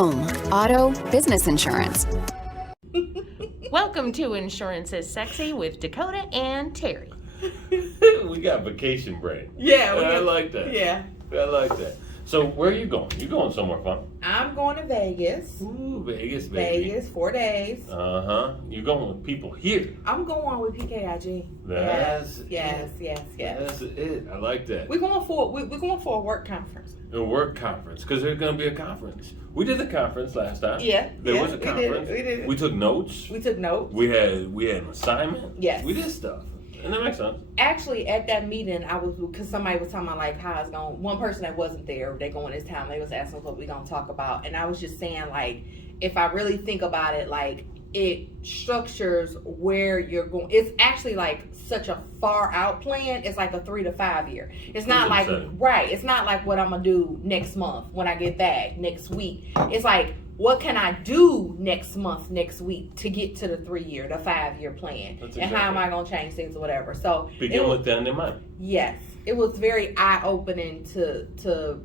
home, auto, business insurance. Welcome to Insurance is Sexy with Dakota and Terry. We got vacation brain. Yeah, I like that. Yeah. I like that. So where are you going? You going somewhere fun? I'm going to Vegas. Ooh, Vegas, baby. Vegas, 4 days. You going with people here? I'm going with PKIG. That's yes. That's it. I like that. We're going for a work conference. A work conference, because there's going to be a conference. We did the conference last time. Yeah. There was a conference. We did it. We took notes. We took notes. We had an assignment. Yes. We did stuff. And that makes sense. Actually, at that meeting, because somebody was talking about like how it's going. One person that wasn't there, they going this time. They was asking what we gonna talk about, and I was just saying like, if I really think about it, like it structures where you're going. It's actually like such a far out plan. It's like a 3 to 5 year. It's not like right. It's not like what I'm gonna do next month when I get back next week. It's like, what can I do next month, next week to get to the 3 year, the 5 year plan? Exactly. And how am I going to change things or whatever? So begin with the end in mind. Yes. It was very eye opening to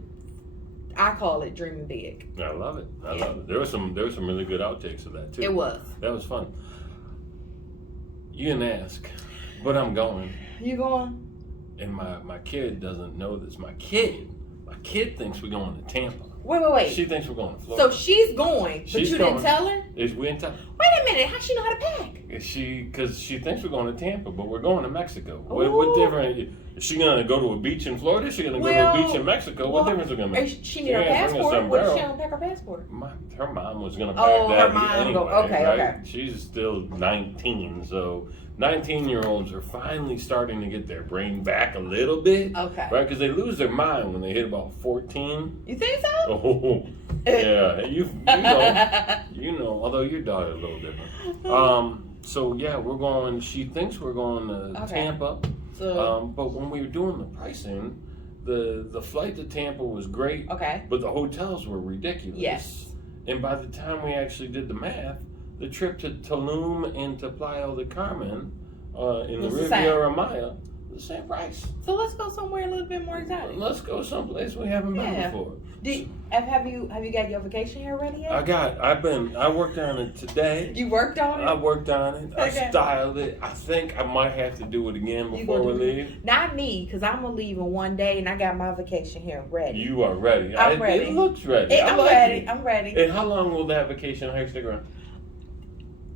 I call it dreaming big. I love it. I love it. There was some really good outtakes of that too. It was. That was fun. You didn't ask, but I'm going. You going? And my kid doesn't know this. My kid thinks we're going to Tampa. Wait. She thinks we're going to Florida. So she's going, but you didn't tell her? We didn't tell her. Wait a minute. How's she know how to pack? Because she thinks we're going to Tampa, but we're going to Mexico. What difference? Is she going to go to a beach in Florida? Is she going to go to a beach in Mexico? What difference is it going to make? She need her passport. What if she don't pack her passport? Her mom was going to pack that her mom anyway. Okay. She's still 19, so 19-year-olds are finally starting to get their brain back a little bit. Okay. Right? Because they lose their mind when they hit about 14. You think so? Oh, yeah. You know. Although your daughter's a little different. So yeah, we're going. She thinks we're going to Tampa. So, but when we were doing the pricing, the flight to Tampa was great. Okay. But the hotels were ridiculous. Yes. And by the time we actually did the math, the trip to Tulum and to Playa del Carmen in the Riviera Maya, the same price. So let's go somewhere a little bit more exotic. Let's go someplace we haven't been before. Have you got your vacation hair ready yet? I worked on it today. You worked on it? I worked on it. Okay. I styled it. I think I might have to do it again before we leave. Not me, because I'm going to leave in 1 day and I got my vacation hair ready. You are ready. I'm ready. It looks ready. I'm ready. And how long will that vacation hair stick around?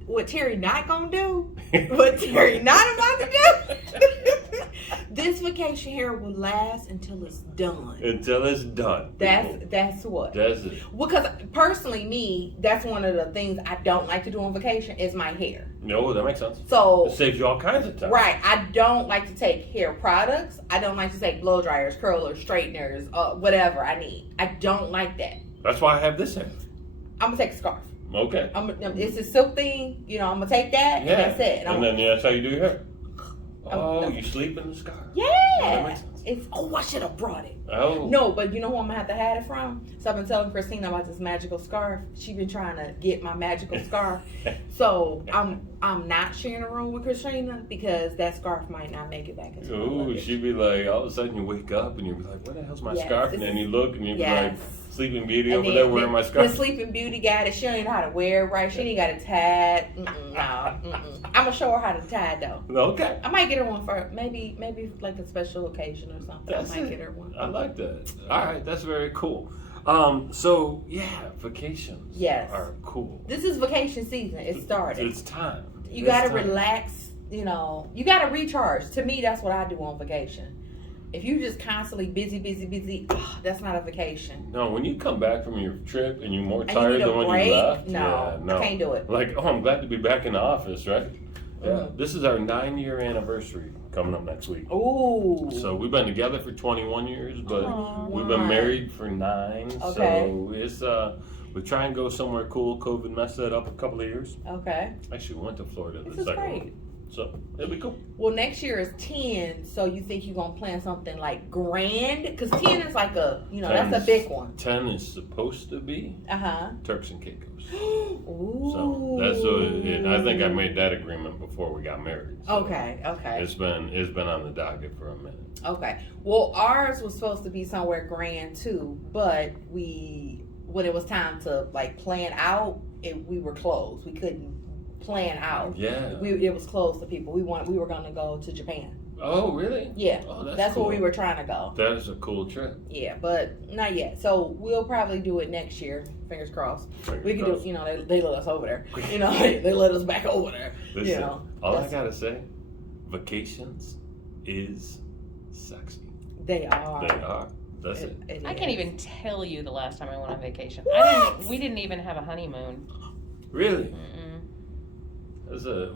What Terry not gonna do? What Terry not about to do? This vacation here will last until it's done. Until it's done. That's what. That's it. Because personally, me, that's one of the things I don't like to do on vacation is my hair. No, that makes sense. So it saves you all kinds of time. Right. I don't like to take hair products. I don't like to take blow dryers, curlers, straighteners, whatever I need. I don't like that. That's why I have this hair. I'm gonna take a scarf. Okay. It's a silk thing, I'm gonna take that, and that's it. And then that's how you do your hair. You sleep in the scarf. Yeah. That makes sense. I should have brought it. Oh. No, but you know who I'm gonna have to have it from? So I've been telling Christina about this magical scarf. She's been trying to get my magical scarf. So I'm not sharing a room with Christina because that scarf might not make it back into my luggage. She'd be like, all of a sudden you wake up and you'll be like, where the hell's my scarf? And then you look and you'll be like, Sleeping Beauty over there wearing my scarf. The Sleeping Beauty guy that she don't even know how to wear it right. She ain't got it tied. I'm gonna show her how to tie it though. Okay. I might get her one for maybe like a special occasion or something. I might get her one. I like that. All right, that's very cool. So yeah, vacations are cool. This is vacation season. It started. It's time. You gotta relax. You gotta recharge. To me, that's what I do on vacation. If you just constantly busy, that's not a vacation. No, when you come back from your trip and you're more tired than when you left, no, I can't do it. Like, I'm glad to be back in the office, right? Yeah. This is our 9-year anniversary coming up next week. Ooh. So we've been together for 21 years, but we've been married for 9. Okay. So it's we try and go somewhere cool. COVID messed that up a couple of years. Okay. Actually, we went to Florida this is great. one. So it'll be cool. Well, next year is 10, so you think you're going to plan something like grand? Because 10 is like that's a big one. 10 is supposed to be Turks and Caicos. Ooh. So that's what I think I made that agreement before we got married. So okay. It's been on the docket for a minute. Okay. Well, ours was supposed to be somewhere grand too, but we when it was time to like plan out, we were closed. We couldn't plan out. Yeah. It was closed to people. We were going to go to Japan. Oh, really? Yeah. Oh, that's cool. where we were trying to go. That is a cool trip. Yeah, but not yet. So we'll probably do it next year. Fingers crossed. We can do. You know, they let us over there. You know, they let us back over there. Listen, you know, all I gotta say, vacations is sexy. They are. They are. That's it. I can't even tell you the last time I went on vacation. We didn't even have a honeymoon. Really? Mm-mm.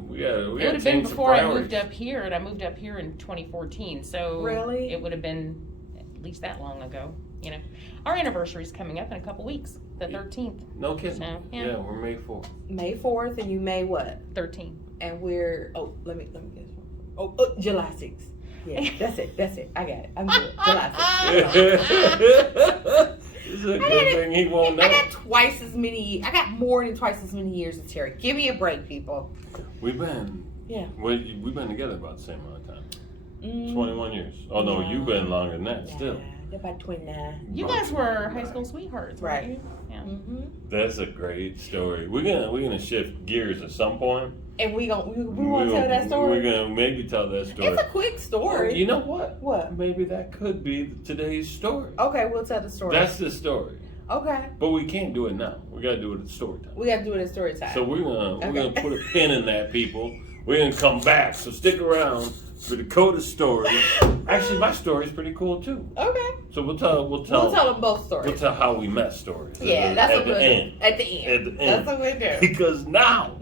We It would have been before I moved up here, and I moved up here in 2014. So really, it would have been at least that long ago. You know, our anniversary is coming up in a couple weeks, the 13th. No kidding. So, yeah, we're May 4th. May 4th, and you May what? 13th. And we're let me get this one. July 6th. Yeah, that's it. I got it. I'm good. July 6th. This is a good thing he won't know. I got more than twice as many years as Terry. Give me a break, people. We've been together about the same amount of time. 21 years. Oh no, you've been longer than that still. About 29. You guys were high school sweethearts, right? Yeah. Mm-hmm. That's a great story. We're gonna shift gears at some point. And we want to tell that story. We're gonna maybe tell that story. It's a quick story. Well, you know what? What? Maybe that could be today's story. Okay, we'll tell the story. That's the story. Okay. But we can't do it now. We gotta do it at story time. We gotta do it at story time. So we're gonna put a pin in that, people. We're gonna come back. So stick around for Dakota's story. Actually, my story is pretty cool too. Okay. So we'll tell them both stories. We'll tell how we met stories. Yeah, that's what we'll do. At the end. That's what we'll do. Because now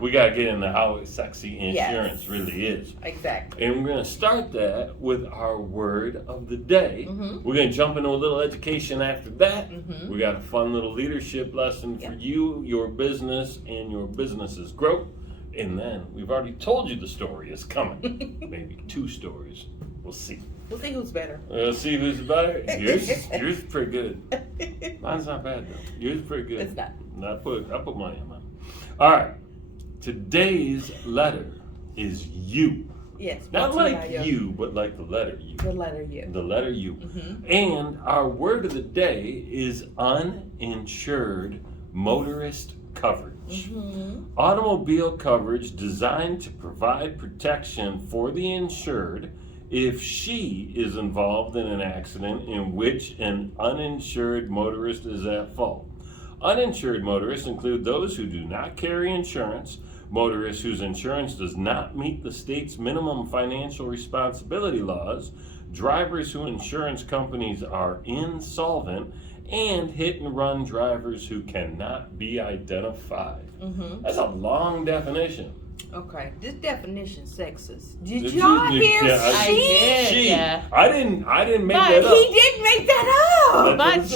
we gotta get into how sexy insurance really is. Exactly. And we're gonna start that with our word of the day. Mm-hmm. We're gonna jump into a little education after that. Mm-hmm. We got a fun little leadership lesson for you, your business, and your business's growth. And then we've already told you the story is coming. Maybe 2 stories. We'll see. We'll see who's better. We'll see who's better. Yours pretty good. Mine's not bad though. Yours pretty good. It's not. I put mine in mine. All right. Today's letter is U. Yes. Not like you, but like the letter U. The letter U. The letter U. Mm-hmm. And our word of the day is uninsured motorist coverage. Mm-hmm. Automobile coverage designed to provide protection for the insured if she is involved in an accident in which an uninsured motorist is at fault. Uninsured motorists include those who do not carry insurance, motorists whose insurance does not meet the state's minimum financial responsibility laws, drivers whose insurance companies are insolvent, and hit-and-run drivers who cannot be identified. Mm-hmm. That's a long definition. Okay, this definition's sexist. Did y'all hear? I did. Yeah. I didn't make that up. He did make that up. But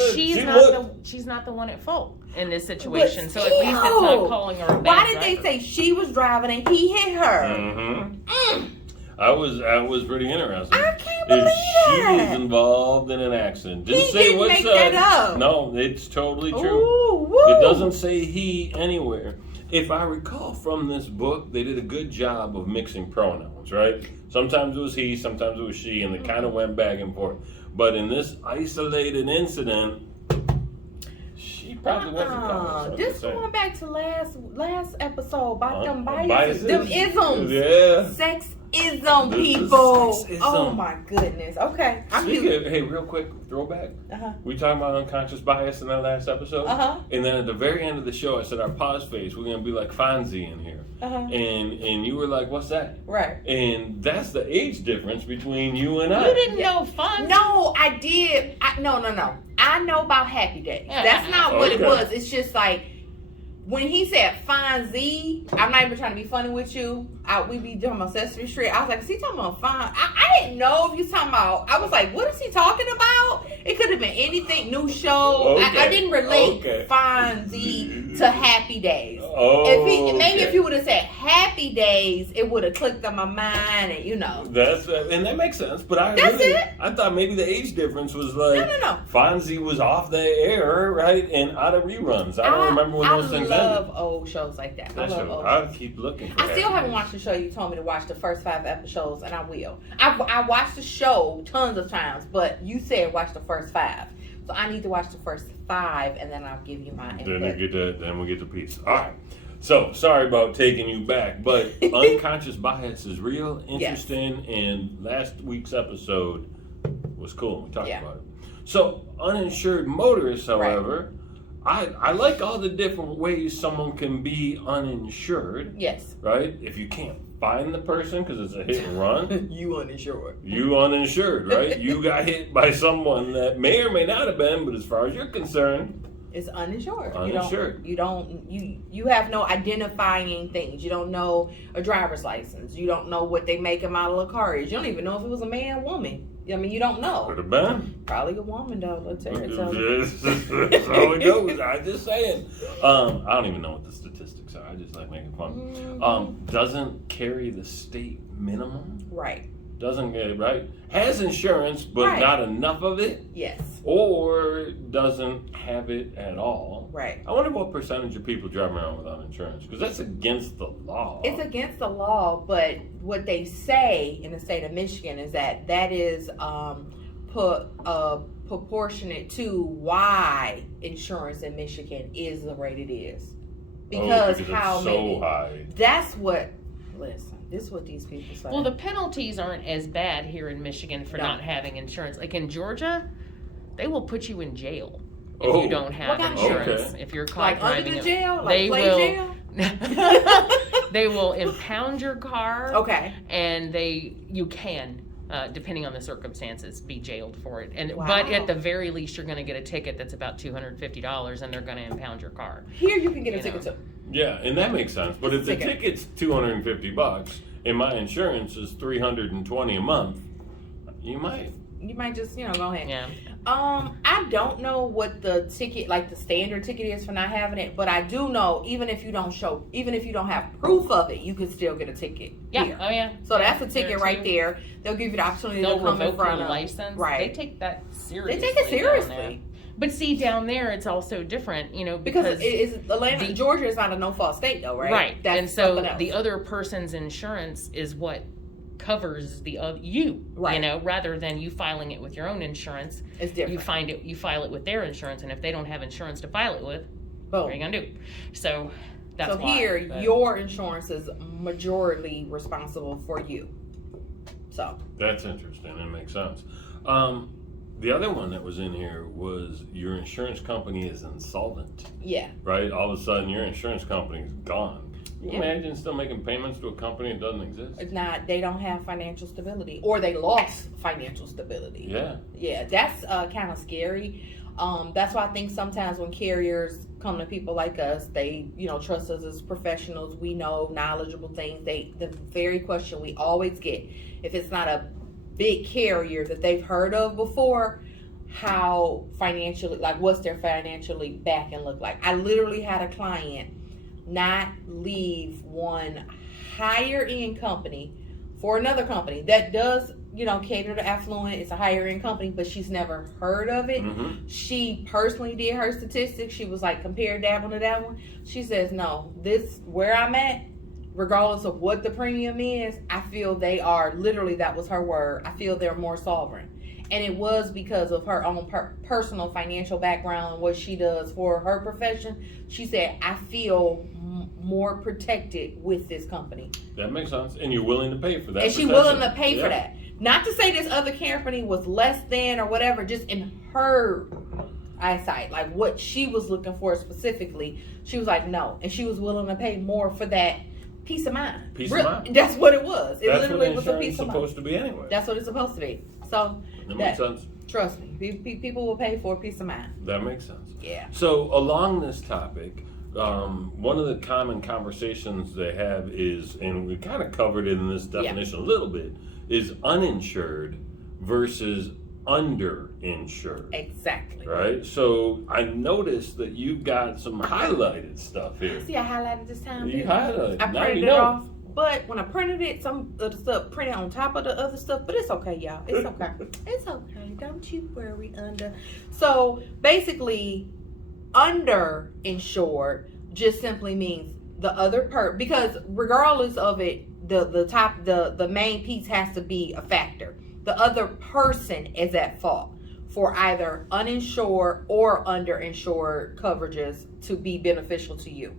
she's not the one at fault in this situation. So at least it's not calling her a bad Why did driver. they say she was driving and he hit her? Mm-hmm. I was pretty interested. I can't believe that. She is involved in an accident. He didn't make that up. No, it's totally true. Ooh, woo. It doesn't say he anywhere. If I recall from this book, they did a good job of mixing pronouns, right? Sometimes it was he, sometimes it was she, and they kind of went back and forth. But in this isolated incident, she probably wasn't covered. Just going back to last episode about them biases, them isms. Yeah. Sexism, people. Sexism. Oh my goodness. Okay. Hey, real quick, throwback. We talking about unconscious bias in that last episode. And then at the very end of the show, I said our pause phase. We're gonna be like Fonzie in here. And you were like, "What's that?" Right. And that's the age difference between you and I. You didn't know Fonzie. No, I did. No. I know about Happy Days. That's not what it was. It's just like when he said Fonzie, I'm not even trying to be funny with you. We be doing about Sesame Street. I was like, is he talking about Fonzie? I didn't know if he was talking about. I was like, what is he talking about? It could have been anything, new show. I didn't relate Fonzie to Happy Days. If he would have said Happy Days, it would have clicked on my mind, and and that makes sense. But I thought maybe the age difference was like no. Fonzie was off the air, right, and out of reruns. I don't remember when those things ended. I love old shows like that. I'll keep looking for I still haven't watched the show. You told me to watch the first 5 episodes, and I will. I watched the show tons of times, but you said watch the first 5. So So I need to watch the first 5, and then I'll give you my input. Then we get the piece. All right. So, sorry about taking you back, but unconscious bias is real, interesting, and last week's episode was cool. We talked about it. So, uninsured motorists, however, I like all the different ways someone can be uninsured. Yes. Right? If you can't find the person because it's a hit and run. You uninsured. You uninsured, right? You got hit by someone that may or may not have been, but as far as you're concerned, it's uninsured. Uninsured. You have no identifying things. You don't know a driver's license. You don't know what they make and model of car is. You don't even know if it was a man or woman. I mean, you don't know. Could have been. Probably a woman, though. Let's hear it. That's how it goes. I'm just saying. I don't even know what the statistics are. I just like making fun. Doesn't carry the state minimum. Right. Doesn't get it right. Has insurance, but not enough of it. Yes. Or doesn't have it at all. Right. I wonder what percentage of people driving around without insurance, because that's against the law. It's against the law, but what they say in the state of Michigan is that is proportionate to why insurance in Michigan is the rate it is. Because how it's so high. That's what. Listen. This is what these people say. Well, the penalties aren't as bad here in Michigan for not having insurance. Like in Georgia, they will put you in jail if you don't have insurance. Okay. If you're caught driving, under the jail, jail. They will impound your car. Okay. And you can, depending on the circumstances, be jailed for it. But at the very least, you're going to get a ticket that's about $250, and they're going to impound your car. Here, you can get a ticket too. Yeah, and that makes sense. But if the ticket's $250 and my insurance is $320 a month, you might just go ahead. Yeah. I don't know what the ticket, like the standard ticket is for not having it, but I do know even if you don't have proof of it, you can still get a ticket. Yeah. Here. Oh yeah. So that's a ticket right there. They'll give you the opportunity to come in front of license. Right. They take that seriously. They take it seriously. But see, down there, it's also different, because Georgia is not a no-fault state, though, right? Right. And so the other person's insurance is what covers you, rather than you filing it with your own insurance. It's different. You file it with their insurance, and if they don't have insurance to file it with, boom. what are you gonna do? So that's why. Here, your insurance is majorly responsible for you. So that's interesting. That makes sense. The other one that was in here was your insurance company is insolvent. Yeah. Right? All of a sudden, your insurance company is gone. Can you imagine still making payments to a company that doesn't exist? It's not. They don't have financial stability, or they lost financial stability. Yeah. Yeah, that's kind of scary. That's why I think sometimes when carriers come to people like us, they trust us as professionals. We know knowledgeable things. The very question we always get, if it's not a big carrier that they've heard of before, how financially, like what's their financially back and look like. I literally had a client not leave one higher end company for another company that does cater to affluent. It's a higher end company, but she's never heard of it. Mm-hmm. She personally did her statistics. She was like, compare that one to that one. She says, no, this where I'm at, regardless of what the premium is, I feel they are, literally that was her word, I feel they're more sovereign. And it was because of her own personal financial background and what she does for her profession. She said, I feel more protected with this company. That makes sense. And you're willing to pay for that. And she's willing to pay for that. Not to say this other company was less than or whatever, just in her eyesight, like what she was looking for specifically, she was like, no. And she was willing to pay more for that peace of mind. Peace of mind. That's what it was. It that's literally what was a peace of mind. supposed to be anyway. That's what it's supposed to be. So that makes sense. Trust me, people will pay for a peace of mind. That makes sense. Yeah. So along this topic, one of the common conversations they have is, and we kind of covered it in this definition a little bit, is uninsured versus underinsured. Exactly. Right? So I noticed that you've got some highlighted stuff here. See, I highlighted this time. You highlighted. I printed it off. But when I printed it, some of the stuff printed on top of the other stuff. But it's okay, y'all. It's okay. It's okay. Don't you worry, under. So basically, underinsured just simply means the other because regardless of it, the main piece has to be a factor. The other person is at fault for either uninsured or underinsured coverages to be beneficial to you.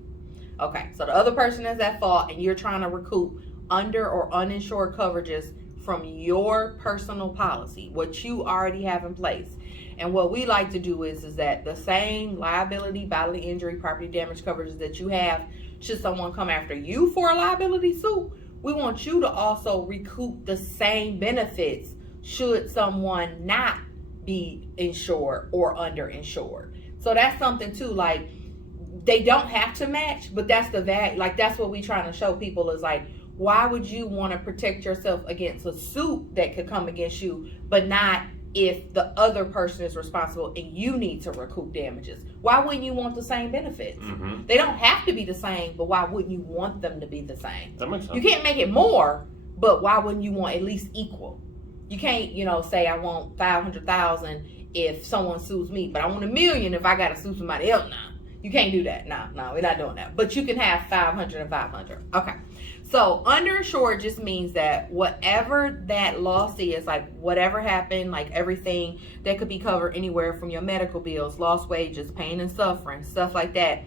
Okay, so the other person is at fault and you're trying to recoup under or uninsured coverages from your personal policy, what you already have in place. And what we like to do is that the same liability, bodily injury, property damage coverages that you have, should someone come after you for a liability suit, we want you to also recoup the same benefits should someone not be insured or underinsured. So that's something too, like, they don't have to match, but that's the value. Like, that's what we trying to show people is like, why would you want to protect yourself against a suit that could come against you, but not if the other person is responsible and you need to recoup damages? Why wouldn't you want the same benefits? Mm-hmm. They don't have to be the same, but why wouldn't you want them to be the same? That makes sense. You can't make it more, but why wouldn't you want at least equal? You can't, say I want $500,000 if someone sues me, but I want $1 million if I got to sue somebody else. Now you can't do that. No, we're not doing that. But you can have 500 and 500. Okay. So underinsured just means that whatever that loss is, like whatever happened, like everything that could be covered anywhere from your medical bills, lost wages, pain and suffering, stuff like that,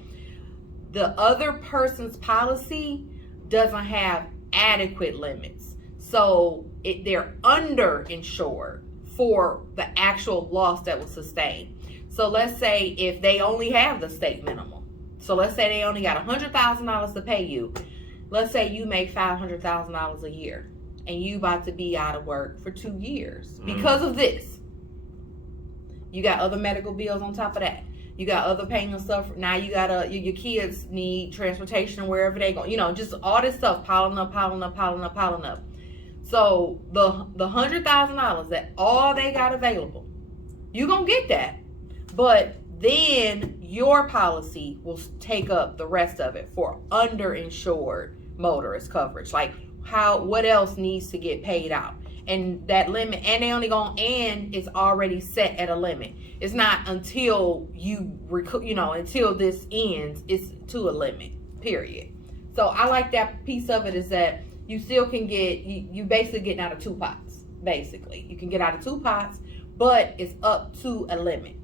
the other person's policy doesn't have adequate limits. So they're underinsured for the actual loss that was sustained. So let's say if they only have the state minimum. So let's say they only got $100,000 to pay you. Let's say you make $500,000 a year and you about to be out of work for 2 years because of this. You got other medical bills on top of that. You got other pain and stuff. Now you got your kids need transportation wherever they go. Just all this stuff piling up. So the $100,000 that all they got available, you gonna get that. But then your policy will take up the rest of it for underinsured motorist coverage. Like what else needs to get paid out? And that limit, and they only gonna end is already set at a limit. It's not until until this ends, it's to a limit, period. So I like that piece of it is that you still can get, you basically getting out of two pots, basically. You can get out of two pots, but it's up to a limit.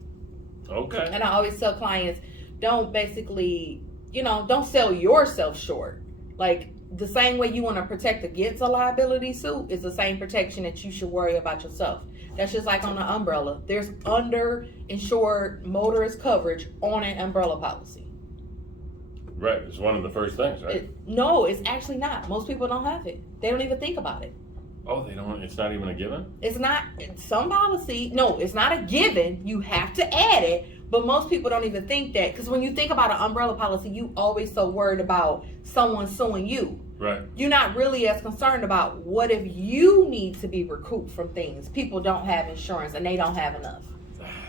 Okay. And I always tell clients, don't basically, don't sell yourself short. Like the same way you want to protect against a liability suit is the same protection that you should worry about yourself. That's just like on an umbrella. There's underinsured motorist coverage on an umbrella policy. Right. It's one of the first things, right? No, it's actually not. Most people don't have it. They don't even think about it. Oh, they don't? It's not even a given? It's not. Some policy, no, it's not a given. You have to add it, but most people don't even think that. Because when you think about an umbrella policy, you always so worried about someone suing you. Right. You're not really as concerned about what if you need to be recouped from things. People don't have insurance and they don't have enough.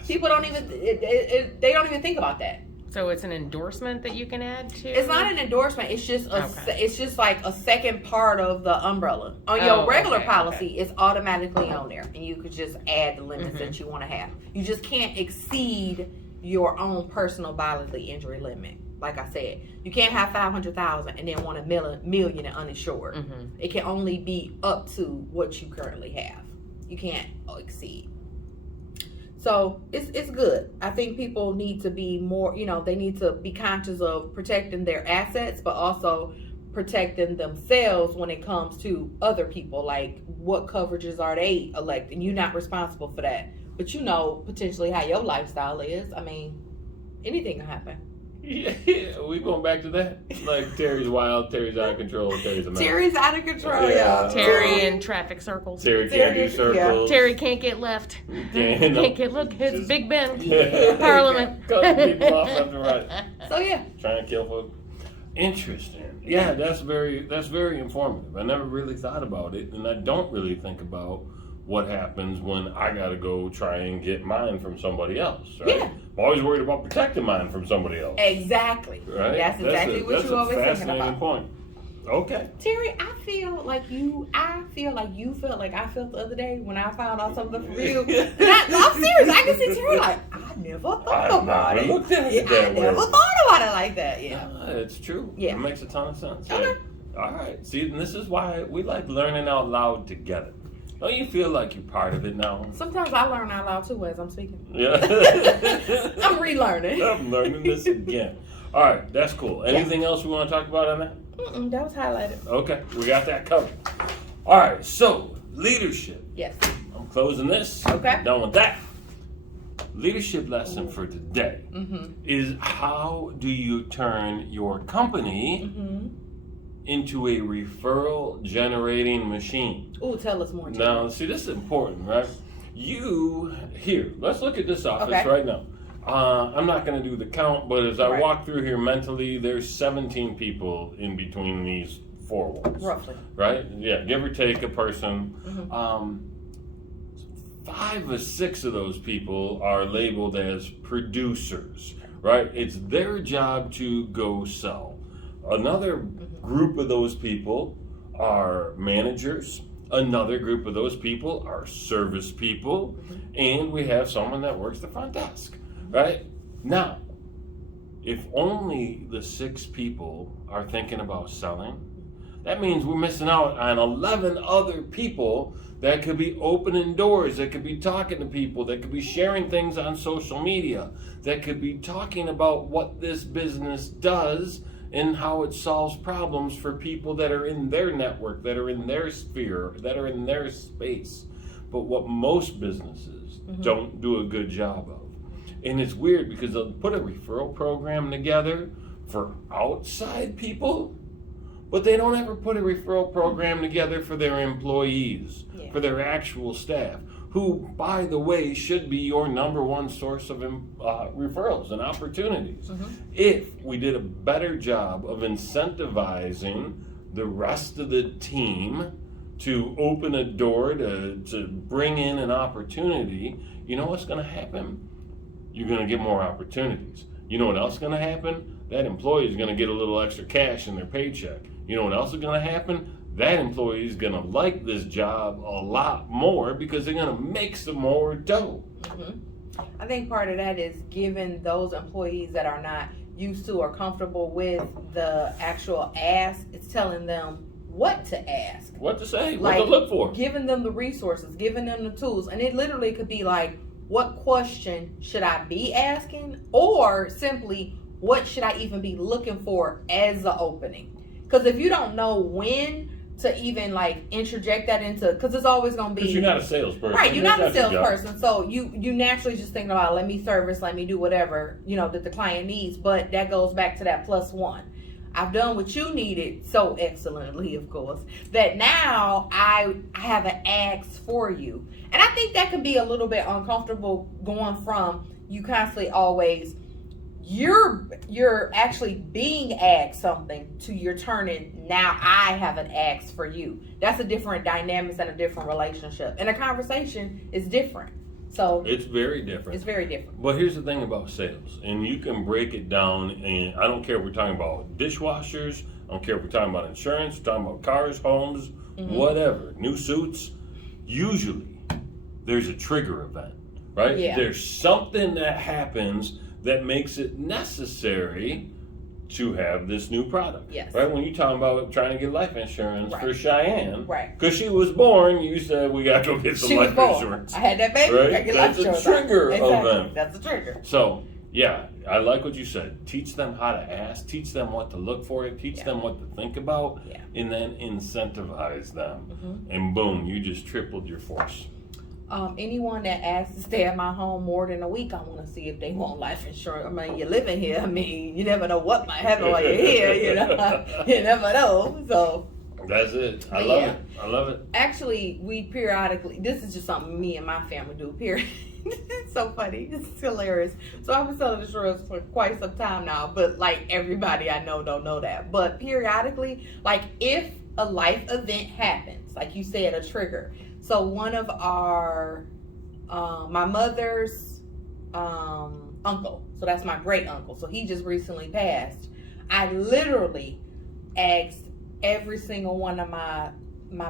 People don't even, they don't even think about that. So it's an endorsement that you can add to? It's not an endorsement. It's just it's just like a second part of the umbrella. On your regular policy, it's automatically on there, and you could just add the limits that you want to have. You just can't exceed your own personal bodily injury limit. Like I said, you can't have $500,000 and then want $1 million in uninsured. Mm-hmm. It can only be up to what you currently have. You can't exceed. So it's good. I think people need to be more, they need to be conscious of protecting their assets, but also protecting themselves when it comes to other people. Like what coverages are they electing? You're not responsible for that. But potentially how your lifestyle is. I mean, anything can happen. Yeah, we going back to that. Like Terry's wild, Terry's out of control, Terry's a mess. Terry's out of control, yeah. Terry in traffic circles. Terry can't do circles. Terry can't get left. Can't get, look, it's Big Ben. Yeah. Parliament. Cutting people off left and right. So yeah. Trying to kill folks. Interesting. Yeah, that's very informative. I never really thought about it, and I don't really think about what happens when I gotta go try and get mine from somebody else, right? Yeah. I'm always worried about protecting mine from somebody else. Exactly. Right? That's exactly what you always thinking about. Fascinating point. Okay. Terry, I feel like you felt like I felt the other day when I found out something from you. I'm serious. I can see Terry like, I never thought about it. Looked at it I never thought about it like that. Yeah. It's true. Yeah. It makes a ton of sense. Okay. All right. See, and this is why we like learning out loud together. Don't you feel like you're part of it now? Sometimes I learn out loud too as I'm speaking. Yeah. I'm relearning. I'm learning this again. All right, that's cool. Anything else we want to talk about on that? That was highlighted. Okay, we got that covered. All right, so leadership. Yes. I'm closing this. Okay. Done with that. Leadership lesson for today is how do you turn your company into a referral generating machine? Ooh, tell us more. Now, see, this is important, right? Let's look at this office right now. I'm not going to do the count, but as I walk through here mentally, there's 17 people in between these four walls. Roughly. Right? Yeah, give or take a person. 5 or 6 of those people are labeled as producers, right? It's their job to go sell. Another group of those people are managers. Another group of those people are service people. And we have someone that works the front desk, right? Now, if only the 6 people are thinking about selling, that means we're missing out on 11 other people that could be opening doors, that could be talking to people, that could be sharing things on social media, that could be talking about what this business does and how it solves problems for people that are in their network, that are in their sphere, that are in their space. But what most businesses don't do a good job of. And it's weird because they'll put a referral program together for outside people, but they don't ever put a referral program together for their employees, for their actual staff, who, by the way, should be your number one source of referrals and opportunities. If we did a better job of incentivizing the rest of the team to open a door, to bring in an opportunity, you know what's going to happen? You're going to get more opportunities. You know what else is going to happen? That employee is going to get a little extra cash in their paycheck. You know what else is going to happen? That employee is going to like this job a lot more because they're going to make some more dough. I think part of that is giving those employees that are not used to or comfortable with the actual ask, it's telling them what to ask. What to say, what to look for. Giving them the resources, giving them the tools. And it literally could be like, what question should I be asking? Or simply, what should I even be looking for as the opening? Because if you don't know when to even like interject that into, because it's always going to be, because you're not a salesperson, right? You're not a salesperson, so you naturally just thinking about, let me service, let me do whatever that the client needs. But that goes back to that +1. I've done what you needed so excellently, of course, that now I have an ask for you. And I think that can be a little bit uncomfortable, going from you constantly always, you're actually being asked something to you're turning, now I have an ask for you. That's a different dynamics and a different relationship. And a conversation is different. So it's very different. It's very different. But here's the thing about sales, and you can break it down, and I don't care if we're talking about dishwashers, I don't care if we're talking about insurance, we're talking about cars, homes, whatever, new suits. Usually there's a trigger event, right? Yeah. There's something that happens that makes it necessary to have this new product. Yes. Right? When you're talking about trying to get life insurance for Cheyenne, right? Because she was born, you said we got to go get some life insurance. I had that baby. Right? I get That's life insurance. A trigger event. That's a trigger. So yeah, I like what you said. Teach them how to ask. Teach them what to look for. Teach them what to think about, and then incentivize them. And boom, you just tripled your force. Anyone that asks to stay at my home more than a week, I want to see if they want life insurance. I mean, you're living here. I mean, you never know what might happen while you're here. You never know. So that's it. I love it. I love it. Actually, we periodically, this is just something me and my family do. It's so funny. It's hilarious. So I've been selling insurance for quite some time now, but like everybody I know don't know that. But periodically, like if a life event happens, like you said, a trigger. So one of our, my mother's uncle, so that's my great uncle, so he just recently passed. I literally asked every single one of my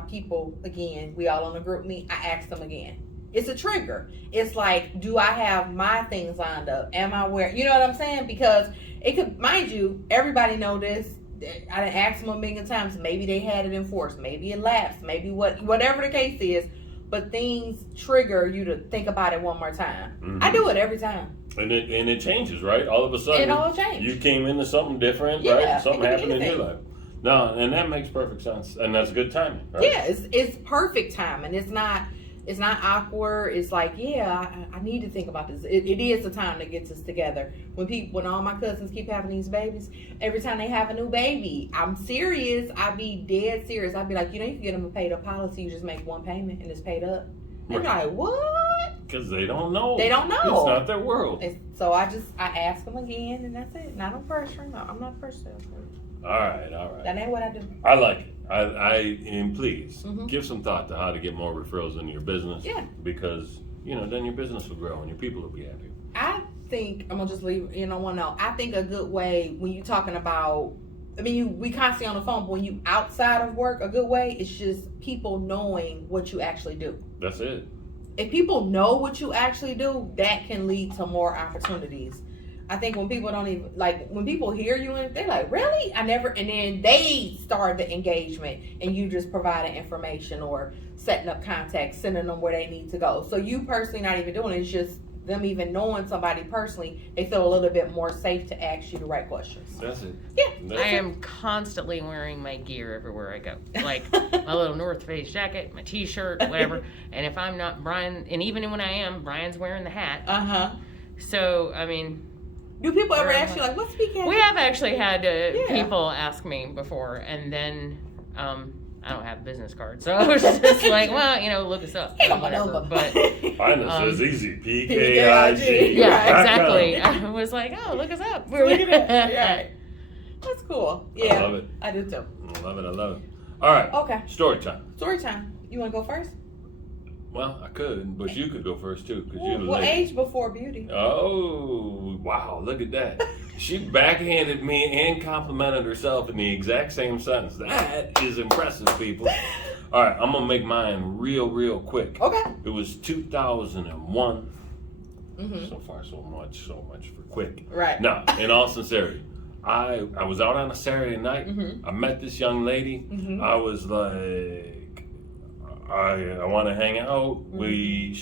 people again, we all on a group meet, I asked them again. It's a trigger. It's like, do I have my things lined up? Am I where, you know what I'm saying? Because it could, mind you, everybody know this. I done asked them a million times. Maybe they had it enforced. Maybe it lapsed. Maybe whatever the case is. but things trigger you to think about it one more time. Mm-hmm. I do it every time. And it changes, right? All of a sudden, it all changed. You came into something different, yeah, right? Something happened in anything. your life. No, and that makes perfect sense, and that's good timing, right? Yeah, it's perfect timing. It's not awkward. It's like, I need to think about this. It is the time that gets us together. When all my cousins keep having these babies, every time they have a new baby, I'm serious. I be dead serious. I'd be like, you can get them a paid up policy. You just make one payment and it's paid up. They're like, what? Because they don't know. They don't know. It's not their world. So I ask them again, and that's it. Not no pressure. No, I'm not pressure. All right. That ain't what I do. I like it. And please give some thought to how to get more referrals into your business. Yeah. Because then your business will grow and your people will be happy. I think I'm gonna just leave. I think a good way when you're talking about. We constantly on the phone, but when you outside of work, a good way is just people knowing what you actually do. That's it. If people know what you actually do, that can lead to more opportunities. I think when people don't even when people hear you and they're like, really? And then they start the engagement and you just providing information or setting up contacts, sending them where they need to go. So you personally not even doing it, it's just them even knowing somebody personally, they feel a little bit more safe to ask you the right questions. That's it. Yeah. I am constantly wearing my gear everywhere I go. Like my little North Face jacket, my t-shirt, whatever. And if I'm not Brian, and even when I am, Brian's wearing the hat. So, do people ever ask you, what's PK? We have actually had people ask me before, and then I don't have a business card, so I was just like, well, look us up, whatever. But mine says easy, PKIG. Yeah, exactly. I was like, oh, look us up. Look at that. Yeah. That's cool. Yeah, I love it. I do too. I love it. All right. Okay. Story time. Story time. You want to go first? Well, I could, but you could go first too, because you're the What lady. age before beauty? Oh, wow, look at that. She backhanded me and complimented herself in the exact same sentence. That is impressive, people. All right, I'm going to make mine real quick. Okay. It was 2001. So far, so much for quick. Right. Now, in all sincerity, I was out on a Saturday night. I met this young lady. I was like, I want to hang out. We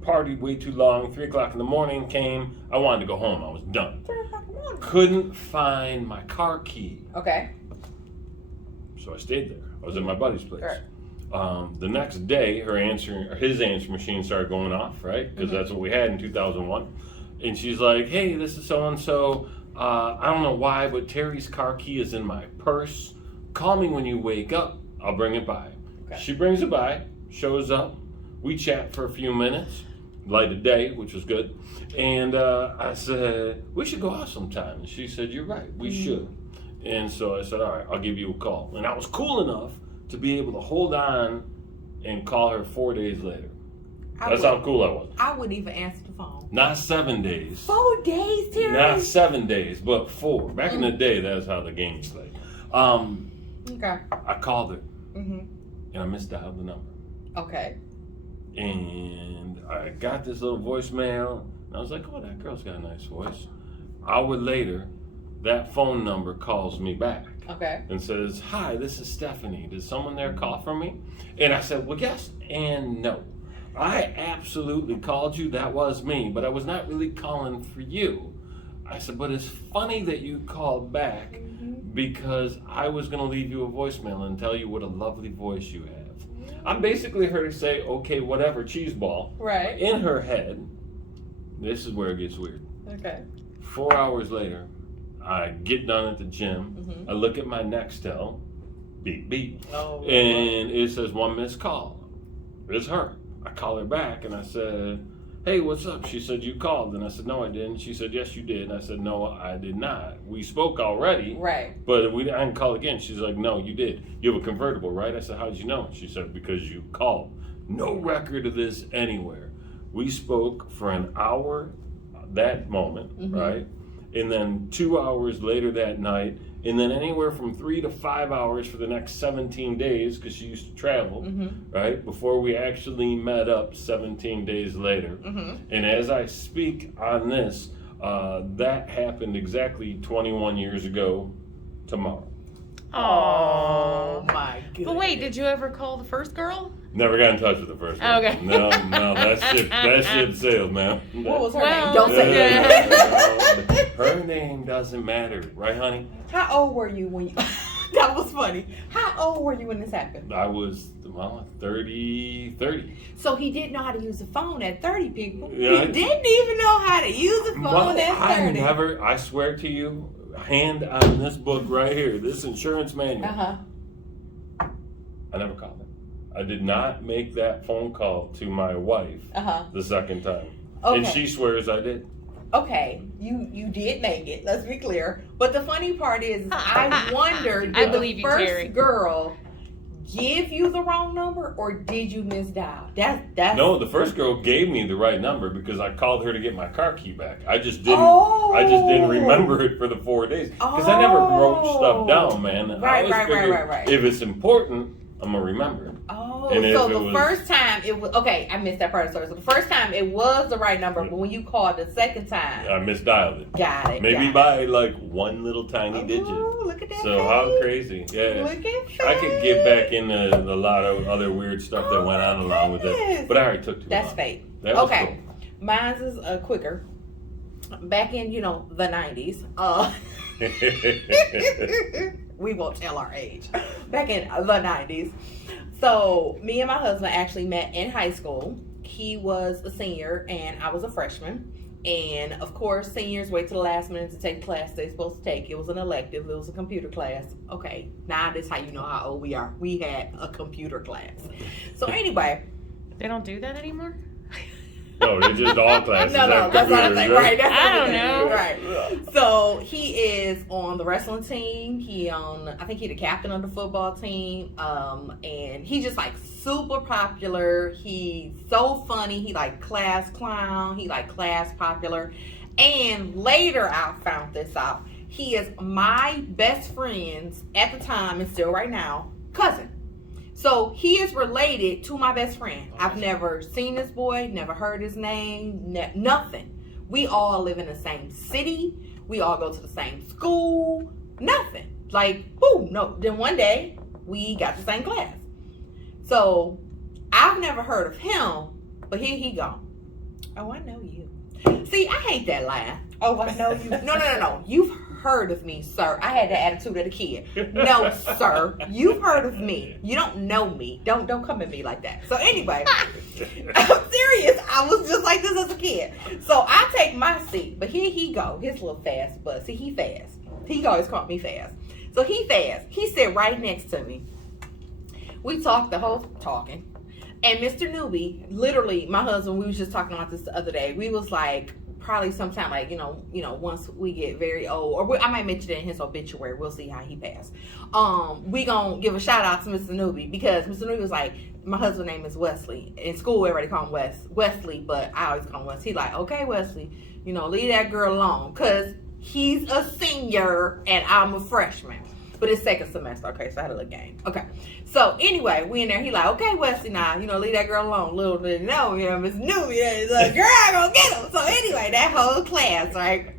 partied way too long. 3 o'clock in the morning came. I wanted to go home. I was done. 3 o'clock in the morning. Couldn't find my car key. Okay. So I stayed there. I was at my buddy's place. Right. The next day, his answer machine started going off, right? Because that's what we had in 2001. And she's like, hey, this is so-and-so. I don't know why, but Terry's car key is in my purse. Call me when you wake up. I'll bring it by. Okay. She brings it by, shows up. We chat for a few minutes, light of day, which was good. And I said, we should go out sometime. And she said, you're right, we should. And so I said, all right, I'll give you a call. And I was cool enough to be able to hold on and call her 4 days later. That's how cool I was. I wouldn't even answer the phone. Not 7 days. 4 days, Terry? Not 7 days, but 4. Back in the day, that's how the game was played. Okay. I called her. And I misdialed the number. Okay. And I got this little voicemail, and I was like, oh, that girl's got a nice voice. Hour later, that phone number calls me back. Okay. And says, hi, this is Stephanie. Did someone there call for me? And I said, well, yes and no. I absolutely called you. That was me, but I was not really calling for you. I said, but it's funny that you called back because I was going to leave you a voicemail and tell you what a lovely voice you have. I basically heard her say, okay, whatever, cheese ball. Right. In her head. This is where it gets weird. Okay. 4 hours later, I get done at the gym. I look at my Nextel. Beep, beep. And it says 1 missed call. It's her. I call her back and I said, hey, what's up? She said, you called. And I said, no, I didn't. She said, yes, you did. And I said, no, I did not. We spoke already. Right. But I didn't call again. She's like, no, you did. You have a convertible, right? I said, how did you know? She said, because you called. No record of this anywhere. We spoke for an hour that moment, right? And then 2 hours later that night, and then anywhere from 3 to 5 hours for the next 17 days, because she used to travel, right? Before we actually met up 17 days later. And as I speak on this, that happened exactly 21 years ago tomorrow. Oh my goodness. But wait, did you ever call the first girl? Never got in touch with the first girl. Okay. No, that ship sailed, man. What was her name? Don't say it. Her name doesn't matter, right, honey? How old were you when you... That was funny. How old were you when this happened? I was, 30. So he didn't know how to use a phone at 30, people. Yeah, he didn't even know how to use a phone at 30. I swear to you, hand on this book right here, this insurance manual. I never called him. I did not make that phone call to my wife the second time. Okay. And she swears I did. Okay, you did make it. Let's be clear. But the funny part is, I wonder, did the first girl give you the wrong number, or did you misdial? That's No, the first girl gave me the right number because I called her to get my car key back. I just didn't remember it for the 4 days because I never wrote stuff down, man. Right. If it's important, I'm gonna remember it. Oh, so the first time it was okay. I missed that part of the story. So the first time it was the right number, but when you called the second time, I misdialed it. Got it. Maybe by like one little tiny digit. Look at that. So how crazy? Yeah. Look at that. I could get back into a lot of other weird stuff that went on along with it, but I already took too long. That's fate. That was okay, mine's is quicker. Back in the 90s. We won't tell our age. Back in the 90s. So me and my husband actually met in high school. He was a senior and I was a freshman. And of course, seniors wait till the last minute to take the class they're supposed to take. It was an elective. It was a computer class. Okay, now this is how you know how old we are. We had a computer class. So anyway. They don't do that anymore? No, they're just all classes. No, that's what I'm saying. Right. I don't know. Right. So he is on the wrestling team. I think he's the captain of the football team. And he's just like super popular. He's so funny. He like class clown. He like class popular. And later I found this out. He is my best friend's, at the time and still right now, cousin. So he is related to my best friend. I've never seen this boy, never heard his name, nothing. We all live in the same city. We all go to the same school. Nothing. Like, boom, no. Then one day, we got the same class. So I've never heard of him, but here he go. Oh, I know you. See, I hate that laugh. Oh, I know you. No. You've heard of me, sir. I had the attitude of the kid. No, sir. You've heard of me. You don't know me. Don't come at me like that. So anyway, I'm serious. I was just like this as a kid. So I take my seat, but here he go. His little fast bus. See, he fast. He always caught me fast. So he fast. He sit right next to me. We talked the whole talking. And Mr. Newbie, literally, my husband, we was just talking about this the other day. We was like, probably sometime like, once we get very old, or I might mention it in his obituary. We'll see how he passed. We gonna give a shout out to Mr. Newbie because Mr. Newbie was like, my husband's name is Wesley. In school, everybody call him Wesley, but I always call him Wesley. He like, okay, Wesley, leave that girl alone because he's a senior and I'm a freshman. But it's second semester. Okay, so I had a little game. Okay. So anyway, we in there. He like, okay, Wesley, now, leave that girl alone. Little did he know, Miss Newbie, the girl gonna get him. So anyway, that whole class, right?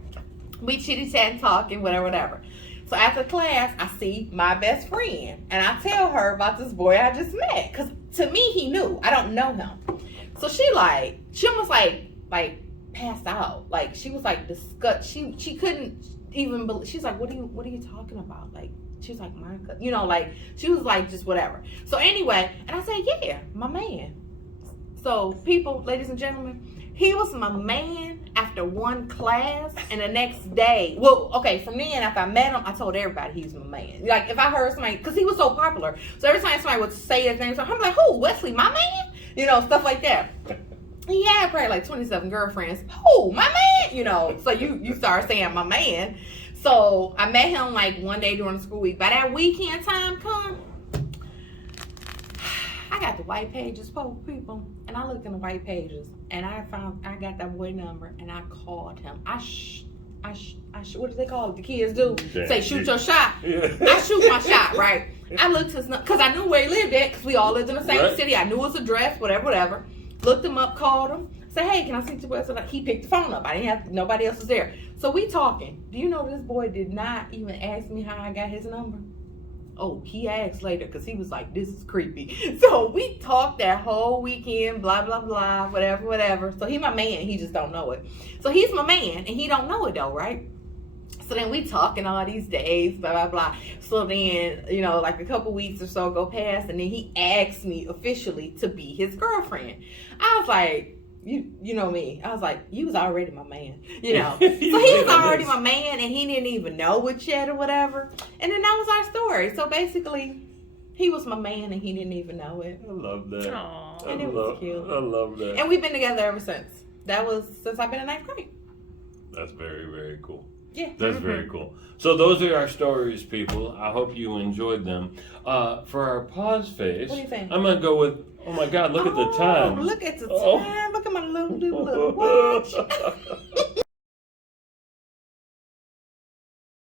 We chitty-chatting, talking, whatever. So after class, I see my best friend. And I tell her about this boy I just met. Because to me, he knew. I don't know him. So she almost like passed out. Like, she was like disgusted. She couldn't even believe. She's like, what are you talking about? Like, she was like, she was like, just whatever. So anyway, and I said, yeah, my man. So people, ladies and gentlemen, he was my man after one class, and the next day, from then, after I met him, I told everybody he was my man. Like, if I heard somebody, because he was so popular, so every time somebody would say his name, so I'm like, who, Wesley, my man? Stuff like that. He had probably like 27 girlfriends. Who, my man? So you start saying my man. So I met him like one day during the school week. By that weekend time come, I got the white pages, people, and I looked in the white pages, and I got that boy number, and I called him. What do they call it? The kids do say shoot your shot. Yeah. I shoot my shot, right? I looked his number because I knew where he lived at because we all lived in the same city. I knew his address, whatever. Looked him up, called him. Say, hey, can I speak to Wes? So he picked the phone up. I didn't have, nobody else was there. So we talking. Do you know this boy did not even ask me how I got his number? Oh, he asked later because he was like, this is creepy. So we talked that whole weekend, blah, blah, blah, whatever. So he my man, he just don't know it. So he's my man, and he don't know it though, right? So then we talking all these days, blah, blah, blah. So then, you know, like a couple weeks or so go past, and then he asked me officially to be his girlfriend. I was like, you know me. I was like, you was already my man, you know. So he was already my man, and he didn't even know it yet or whatever. And then that was our story. So basically, he was my man, and he didn't even know it. I love that. Aww. And it was cute. I love that. And we've been together ever since. That was since I've been in 9th grade. That's very, very cool. Yeah. That's very cool. So those are our stories, people. I hope you enjoyed them. For our pause phase, What do you think? I'm going to go with, oh my God, look at the time. Look at the time. Look at my little watch.